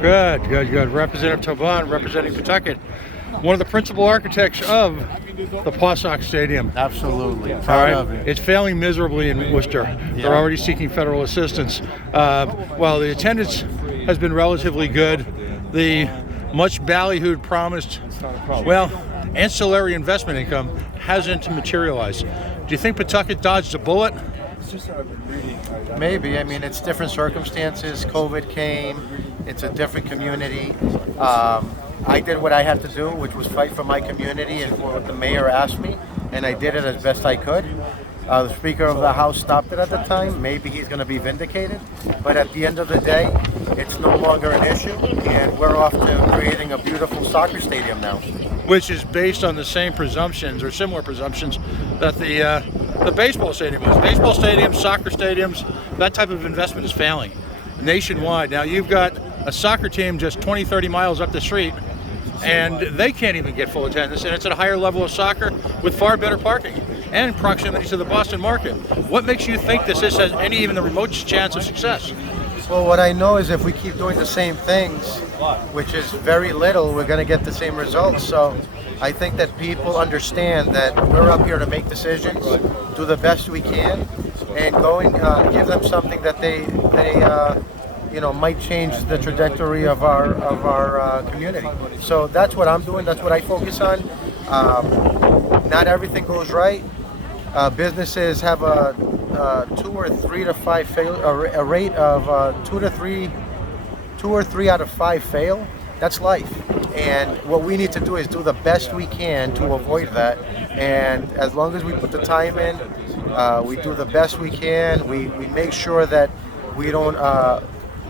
Good, good, good. Representative Tobon, representing Pawtucket, one of the principal architects of the Pawsox Stadium. Absolutely. All Proud right, of it. it's failing miserably in Worcester. They're already seeking federal assistance. While the attendance has been relatively good, the much ballyhooed promised, well, ancillary investment income hasn't materialized. Do you think Pawtucket dodged a bullet? Maybe. I mean, it's different circumstances. COVID came. It's a different community. I did what I had to do, which was fight for my community and for what the mayor asked me, and I did it as best I could. The Speaker of the House stopped it at the time. Maybe he's going to be vindicated, but at the end of the day, it's no longer an issue, and we're off to creating a beautiful soccer stadium now. Which is based on the same presumptions or similar presumptions that the baseball stadium was. Baseball stadiums, soccer stadiums, that type of investment is failing nationwide. Now you've got a soccer team just 20, 30 miles up the street, and they can't even get full attendance, and it's at a higher level of soccer with far better parking and proximity to the Boston market. What makes you think this has any even the remotest chance of success? Well, what I know is if we keep doing the same things, which is very little, we're going to get the same results. So I think that people understand that we're up here to make decisions, do the best we can, and give them something that they might change the trajectory of our community. So that's what I'm doing. That's what I focus on. Not everything goes right. Businesses have a 2 or 3 to 5 fail, a rate of 2 or 3 out of 5 fail. That's life, and what we need to do is do the best we can to avoid that. And as long as we put the time in, we do the best we can. We make sure that we don't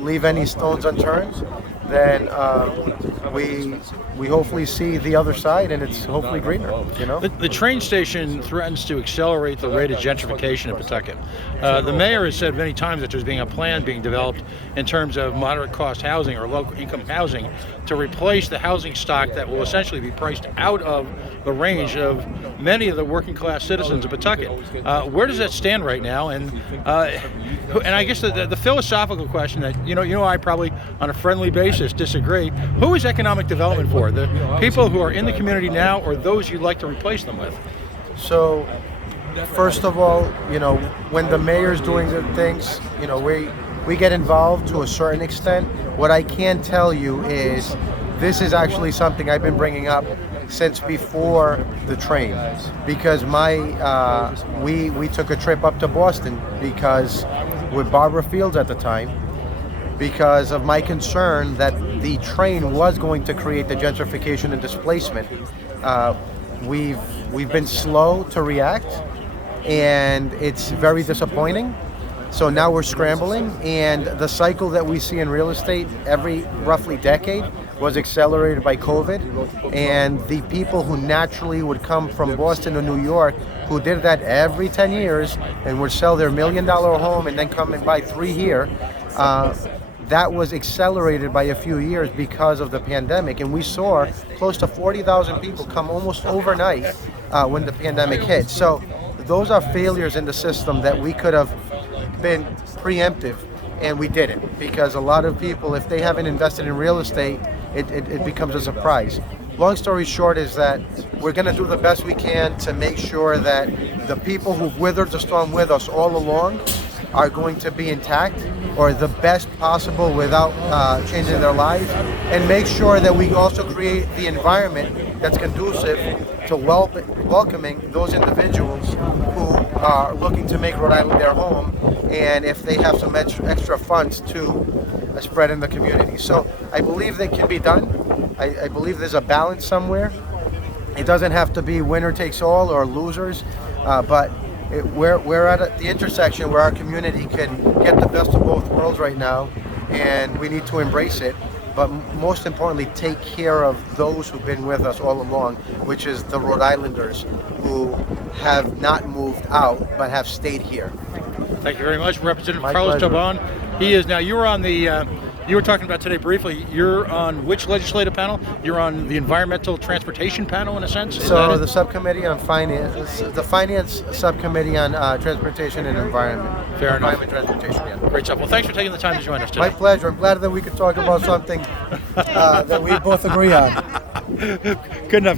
leave any stones unturned. Then we hopefully see the other side, and it's hopefully greener. The train station threatens to accelerate the rate of gentrification in Pawtucket. The mayor has said many times that there's being a plan being developed in terms of moderate cost housing or low income housing to replace the housing stock that will essentially be priced out of the range of many of the working class citizens of Pawtucket. Where does that stand right now? And I guess the philosophical question that I probably on a friendly basis disagree. Who is economic development for? The people who are in the community now, or those you'd like to replace them with? So, first of all, when the mayor's doing good things, we get involved to a certain extent. What I can tell you is this is actually something I've been bringing up since before the train, because we took a trip up to Boston because with Barbara Fields at the time, because of my concern that the train was going to create the gentrification and displacement. We've been slow to react, and it's very disappointing. So now we're scrambling, and the cycle that we see in real estate every roughly decade was accelerated by COVID, and the people who naturally would come from Boston or New York, who did that every 10 years and would sell their $1 million home and then come and buy 3 here, that was accelerated by a few years because of the pandemic. And we saw close to 40,000 people come almost overnight when the pandemic hit. So those are failures in the system that we could have been preemptive, and we didn't, because a lot of people, if they haven't invested in real estate, it becomes a surprise. Long story short is that we're going to do the best we can to make sure that the people who've weathered the storm with us all along are going to be intact or the best possible without changing their lives, and make sure that we also create the environment that's conducive to welcoming those individuals who are looking to make Rhode Island their home, and if they have some extra funds to spread in the community. So I believe that can be done. I believe there's a balance somewhere. It doesn't have to be winner takes all or losers, but we're at the intersection where our community can get the best of both worlds right now, and we need to embrace it. But most importantly, take care of those who've been with us all along, which is the Rhode Islanders who have not moved out but have stayed here. Thank you very much, Representative My Carlos pleasure. Tobon. He is now. You were on the You were talking about today briefly. You're on which legislative panel? You're on the Environmental Transportation panel, in a sense. Is that So it? the subcommittee on finance, the finance subcommittee on transportation and environment. Fair enough. Environment, transportation. Yeah. Great stuff. Well, thanks for taking the time to join us today. My pleasure. I'm glad that we could talk about something that we both agree on. Good enough.